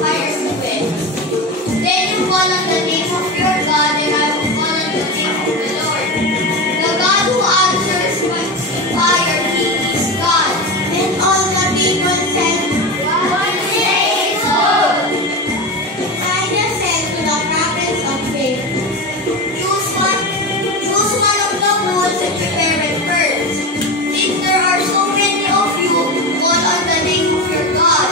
fire to it. Then you call on the name of your God, and I will call on the name of the Lord. The God who answers by fire, He is God. And all the people said, "What say so?" Elijah said to the prophets of faith, Choose one of the bulls and prepare it first. If there are so many of you, call on the name of your God.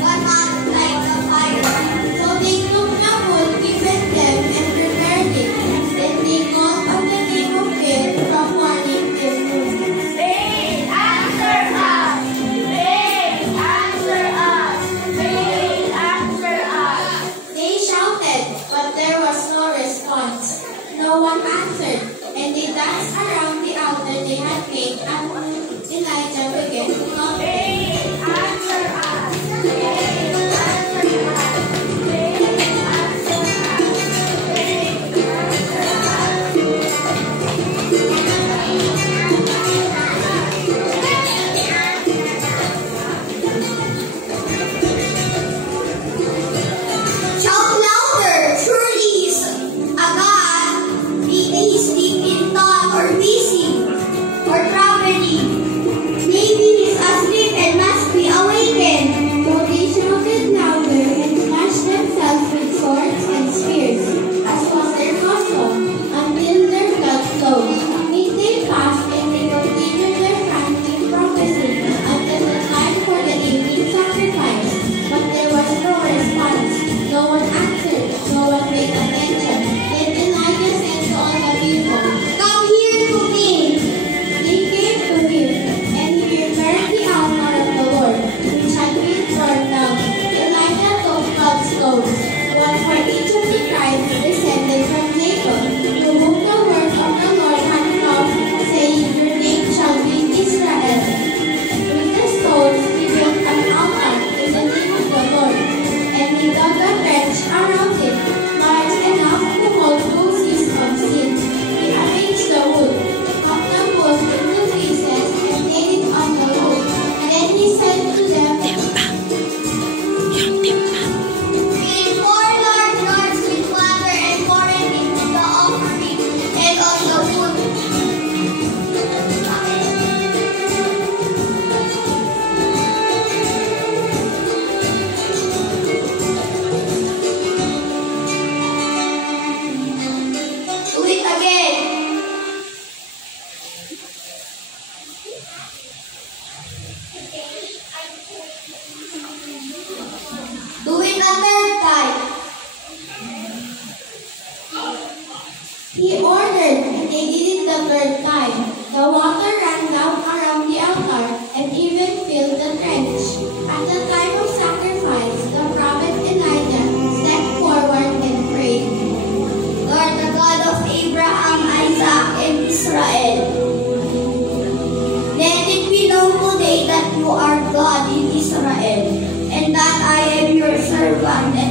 But not light the fire. So they took the bull given them and prepared it. Then they called on the name of it from morning till noon. Faith, answer us! Faith, answer us! Faith, answer us! They shouted, but there was no response. No one answered, and they danced around the altar they had made, and Elijah began to call, "Faith, answer us! Faith, answer us! Faith, answer us! Faith, answer us! Shout louder! Surely He's a God. Maybe He's deep in thought or busy or traveling. Maybe He's asleep and must be awakened. So they shouted louder and slashed themselves with swords and spears, as was their custom, until their blood flowed. They fast and they continued their fasting prophecy until the time for the evening sacrifice. But there was no response. No one answered. No one paid attention. Then Elijah said to all the people, "Come here to me." They came to him, and he prepared the altar of the Lord, which had been torn down. Elijah took 12 stones, one for each of the tribes descended from Jacob, to whom the word of the Lord had come, saying, "Your name shall be Israel." With the stones he built an altar in the name of the Lord, and he dug a trench around it, large enough to hold 2 seasons in. He arranged the wood, cut the bulls into pieces, and laid it on the wood. Then he said to them, "Fill 4 large jars with water and pour it into the offering and on the wood." Do it again. Do it a third time. He ordered, and they did it the third time. The water ran down around the altar and even filled the trench. At the time of sacrifice, the prophet Elijah stepped forward and prayed, "Lord, the God of Abraham, Isaac, and Israel, let it be known today that you are God in Israel, and that I am your servant and